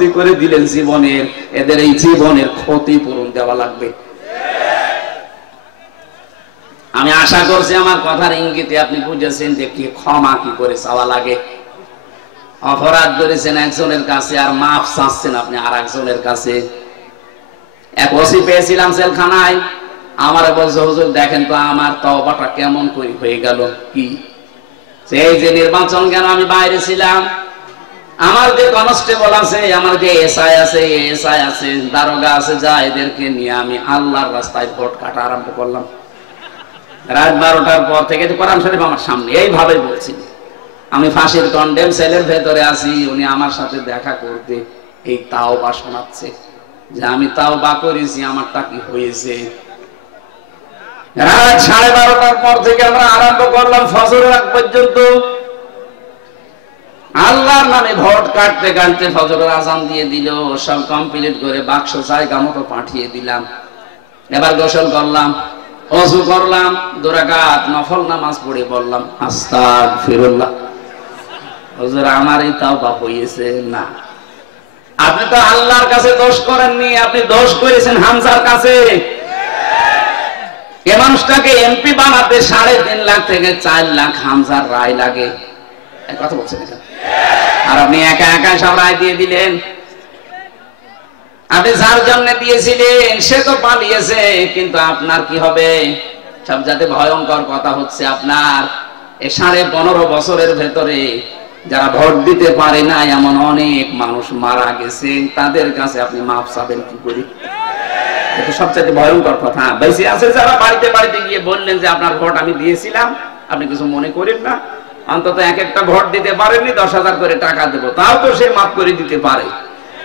ক্ষতি করে দিলেন জীবনের, এদের এই জীবনের ক্ষতিপূরণ দেওয়া লাগবে। আমি আশা করছি আমার কথার ইঙ্গিতে আপনি বুঝেছেন যে কি ক্ষমা কি করে চাওয়া লাগে। অপরাধ করেছেন একজনের কাছে আর মাফ চাচ্ছেন আপনি আর একজনের কাছে। এক ওসি পেয়েছিলাম জেলখানায়, আমার বলছে হুজুর দেখেন তো আমার তওবাটা কেমন করে হয়ে গেল। কি সেই যে নির্বাচন কেন আমি বাইরে ছিলাম, আমার যে কনস্টেবল আছে, আমার যে এসআই আছে, এসআই আছে, দারোগা আছে, যা এদেরকে নিয়ে আমি আল্লাহর রাস্তায় ভোট কাটা আরম্ভ করলাম। রাত 12টার পর থেকে কোরআন শরীফ আমার সামনে এইভাবে বলছি, আমি ফাঁসির কন্ডেম সেলের ভেতরে আছি, উনি আমার সাথে দেখা করতে এই তাওবা শোনাচ্ছে যে আমি তাওবা করেছি, আমারটা কি হয়েছে। রাত 12:30টার পর থেকে আমরা আরম্ভ করলাম ফজরের আগ পর্যন্ত আল্লাহর নামে ভোট কাটতে কাটতে ফজরের আজান দিয়ে দিল, সব কমপ্লিট করে বাক্স জায়গা মতো পাঠিয়ে দিলাম। এবার গোসল করলাম, ওযু করলাম, 2 রাকাত নফল নামাজ পড়ে বললাম আস্তাগফিরুল্লাহ। হুজুর আমার এই তাওবা হয়েছে না। আপনি তো আল্লাহর কাছে দোষ করেননি, আপনি দোষ করেছেন হামজার কাছে। এ মানুষটাকে এমপি বানাতে 3.5 লাখ থেকে 4 লাখ হামজার রায় লাগে, কথা বলছেন। আর আপনি একা একা সব রায় দিয়ে দিলেন। আপনি যার জন্য দিয়েছিলেন সে তো পালিয়েছে, কিন্তু আপনার কি হবে? সবচেয়ে ভয়ঙ্কর কথা হচ্ছে আপনার এই 15.5 বছরের ভেতরে যারা ভোট দিতে পারে না এমন অনেক মানুষ মারা গেছে, তাদের কাছে আপনি মাফ চাবেন কি করে? এটা সবচেয়ে ভয়ঙ্কর কথা। বেশি আছে যারা বাড়িতে বাড়িতে গিয়ে বললেন যে আপনার ভোট আমি দিয়েছিলাম, আপনি কিছু মনে করেন না, অন্তত এক একটা ভোট দিতে পারেননি, 10,000 করে টাকা দেবো, তাও তো সে মাফ করে দিতে পারে।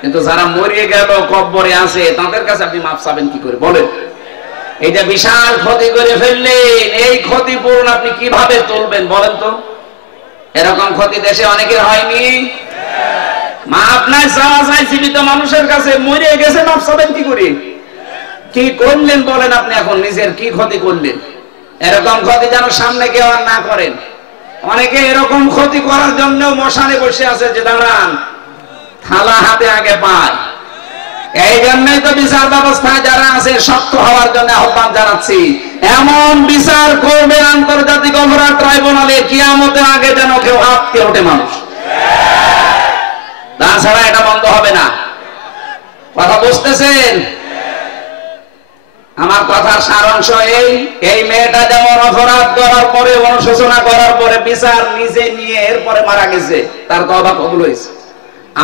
কিন্তু যারা মরিয়ে গেল কবরে আছে তাদের কাছে আপনি মাফ চাবেন কি করে বলেন? এইটা বিশাল ক্ষতি করে ফেললেন, এই ক্ষতিপূরণ আপনি কিভাবে তুলবেন বলেন তো? এরকম ক্ষতি দেশে অনেকের হয়নি। মাফ নাই চাওয়া যায় জীবিত মানুষের কাছে, মরে গেছে মাফ চাবেন কি করে? কি করলেন বলেন আপনি? এখন নিজের কি ক্ষতি করলেন? এরকম ক্ষতি যেন সামনে কেউ আর না করেন। অনেকে এরকম ক্ষতি করার জন্য মশানে বসে আছে যে দাঁড়ান থালা হাতে আগে পায়। এই জন্যই তো বিচার ব্যবস্থায় যারা আছে শক্ত হওয়ার জন্য আহ্বান জানাচ্ছি, এমন বিচার করবে আন্তর্জাতিক অপরাধ ট্রাইব্যুনালে কিয়ামতের আগে যেন কেউ আটকে ওঠে মানুষ, তাছাড়া এটা বন্ধ হবে না। কথা বুঝতেছেন? আমার কথার সারাংশ এই মেয়েটা যেমন অপরাধ করার পরে অনুশোচনা করার পরে বিচার নিজে নিয়ে এরপরে মারা গেছে, তার তওবা কবুল হয়েছে।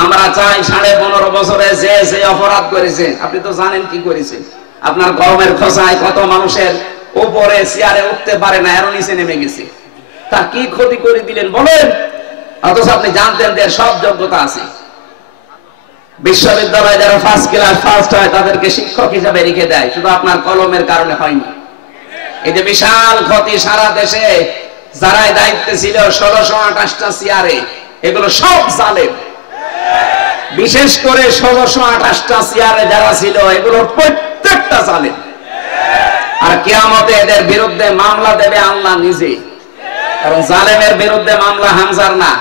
আমরা চাই 15.5 বছরে যে অপরাধ করেছে, আপনি তো জানেন কি করেছে। আপনার গরমের খোঁচায় কত মানুষের উপরে চেয়ারে উঠতে পারে না, এর নিচে নেমে গেছে, তা কি ক্ষতি করে দিলেন বলেন? অথচ আপনি জানতেন যে সব যোগ্যতা আছে। বিশ্ববিদ্যালয়ে যারা ফার্স্ট ক্লাস ফার্স্ট হয় তাদেরকে শিক্ষক হিসাবে রেখে দেয়, শুধু আপনার কলমের কারণে হয়নি। এই যে বিশাল ক্ষতি সারা দেশে যারাই দায়িত্বে ছিল 1628টা চেয়ারে, এগুলো সব জালেম। বিশেষ করে 1628টা চেয়ারে যারা ছিল এগুলো প্রত্যেকটা জালেম। আর কিয়ামতে এদের বিরুদ্ধে মামলা দেবে আল্লাহ নিজে, কারণ জালেমের বিরুদ্ধে মামলা হামজার না।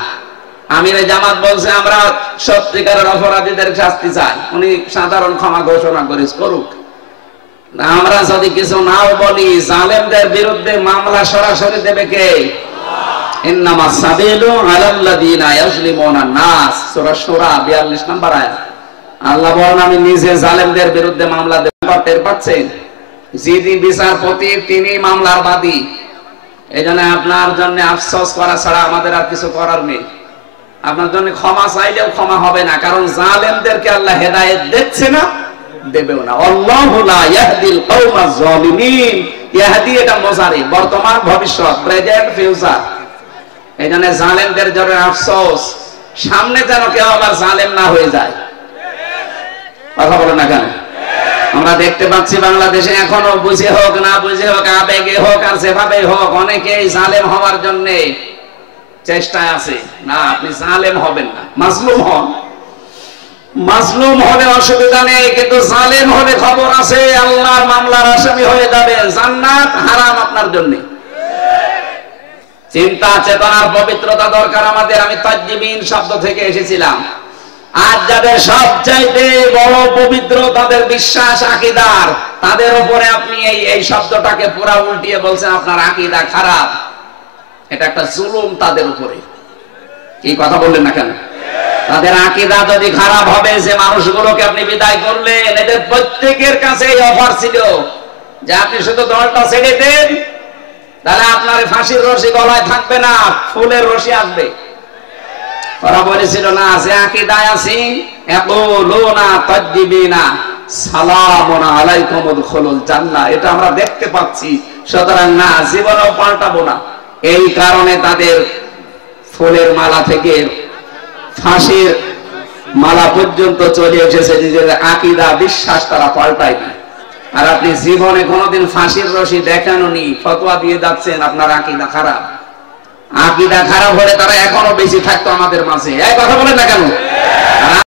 আমিরে জামাত বলছে আমরা সত্যিকারের অপরাধীদের শাস্তি চাই, উনি সাধারণ ক্ষমা ঘোষণা করুক। আমরা যদি কিছু নাও বলি, জালেমদের বিরুদ্ধে মামলা সরাসরি দেবে কে? ইন্নামাস সাবিলু আলাল্লাযিনা ইয়াজলিমুনা নাস, সূরা শূরা 42 নম্বর আয়াত। আল্লাহ বলেন আমি নিজে জালেমদের বিরুদ্ধে মামলা দেব। টের পাচ্ছেন? যিনি বিচারপতি তিনি মামলার বাদী। এইজন্য আপনার জন্য আফসোস করা ছাড়া আমাদের আর কিছু করার নেই। আপনার জন্য ক্ষমা চাইলেও ক্ষমা হবে না, কারণ জালেমদেরকে আল্লাহ হেদায়েত দিচ্ছে না, দেবেও না। আল্লাহু লা ইয়াহদিল কওমাজ জালিমিন। ইয়াহদি এটা মুজারি, বর্তমান ভবিষ্যৎ, প্রেজেন্ট ফিউচার। এইজন্য জালেমদের জন্য আফসোস, সামনে যেন কেউ আবার জালেম না হয়ে যায়। কথা বলে না কেন? আমরা দেখতে পাচ্ছি বাংলাদেশে এখনো বুঝে হোক না বুঝে হোক, আবেগে হোক আর যেভাবে হোক, অনেকেই জালেম হওয়ার জন্য চেষ্টায় আছে। না, আপনি জালেম হবেন না, মাজলুম হন। মাজলুম হলে অসুবিধা নেই, কিন্তু জালেম হলে খবর আছে, আল্লাহর মামলার আসামি হয়ে যাবে, জান্নাত হারাম আপনার জন্য। চিন্তা চেতনার পবিত্রতা দরকার আমাদের। আমি তাজ্জিবিন শব্দ থেকে এসেছিলাম। আর যাদের সবচাইতে বড় পবিত্র তাদের বিশ্বাস আকীদার, তাদের উপরে আপনি এই শব্দটাকে পুরা উল্টিয়ে বলছেন আপনার আকীদা খারাপ। এটা একটা জুলুম তাদের উপরে। কি কথা বললেন না কেন? তাদের আকীদা যদি খারাপ হবে, যে মানুষগুলোকে আপনি বিদায় করলেন, এদের প্রত্যেকের কাছে এই অফার ছিল যে আপনি শুধু দলটা ছেড়ে দেন, তাহলে আপনার ফাঁসির রশি গলায় থাকবে না, ফুলের রশি আসবে। ওরা বলেছিল না, যে আকীদায় আছি ইয়াকুলুনা তাজবিনা সালামুন আলাইকুম উদখুলুল জান্নাহ, এটা আমরা দেখতে পাচ্ছি, সুতরাং না, জীবনেও পাল্টাবো না। এই কারণে তাদের ফুলের মালা থেকে ফাঁসির মালা পর্যন্ত চলে এসেছে, নিজের আকীদা বিশ্বাস তারা পাল্টায় না। আর আপনি জীবনে কোনোদিন ফাঁসির রশি দেখানোনি, ফতোয়া দিয়ে যাচ্ছেন আপনার আকীদা খারাপ। আকীদা খারাপ হলে তারা এখনো বেশি থাকতো আমাদের মাঝে। এই কথা বলেন না কেন?